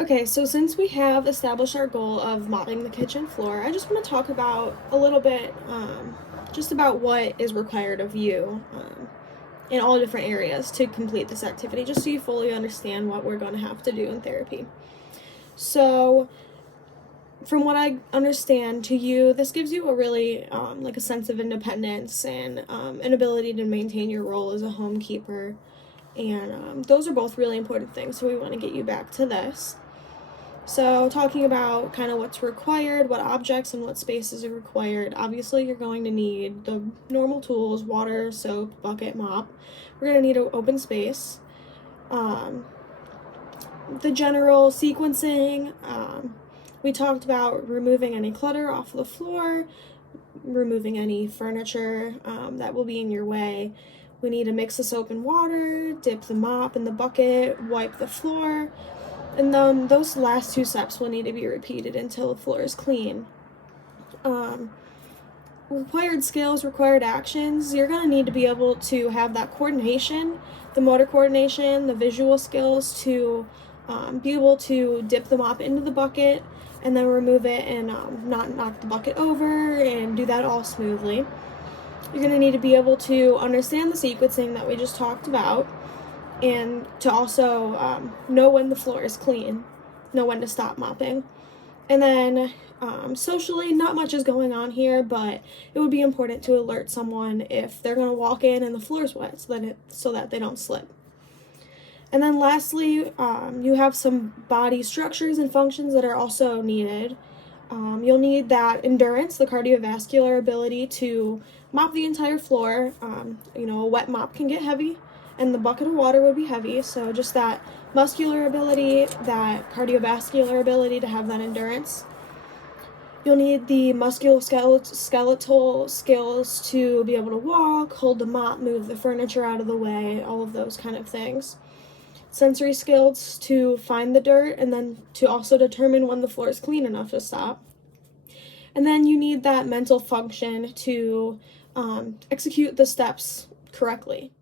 Okay, so since we have established our goal of mopping the kitchen floor, I just want to talk about a little bit just about what is required of you in all different areas to complete this activity, just so you fully understand what we're going to have to do in therapy. So, from what I understand to you, this gives you a really like a sense of independence and an ability to maintain your role as a homekeeper. And those are both really important things, so we want to get you back to this. So, talking about kind of what's required, what objects and what spaces are required. Obviously, you're going to need the normal tools: water, soap, bucket, mop. We're going to need an open space. Um, the general sequencing. We talked about removing any clutter off the floor, removing any furniture that will be in your way. We need to mix the soap and water, dip the mop in the bucket, wipe the floor. And then those last two steps will need to be repeated until the floor is clean. Required skills, required actions. You're going to need to be able to have that coordination, the motor coordination, the visual skills to be able to dip the mop into the bucket and then remove it and not knock the bucket over and do that all smoothly. You're going to need to be able to understand the sequencing that we just talked about, and to also know when the floor is clean, know when to stop mopping. And then socially, not much is going on here, but it would be important to alert someone if they're going to walk in and the floor is wet so that they don't slip. And then lastly, you have some body structures and functions that are also needed. You'll need that endurance, the cardiovascular ability to mop the entire floor. A wet mop can get heavy, and the bucket of water would be heavy, so just that muscular ability, that cardiovascular ability to have that endurance. You'll need the musculoskeletal skills to be able to walk, hold the mop, move the furniture out of the way, all of those kind of things. Sensory skills to find the dirt, and then to also determine when the floor is clean enough to stop. And then you need that mental function to execute the steps correctly.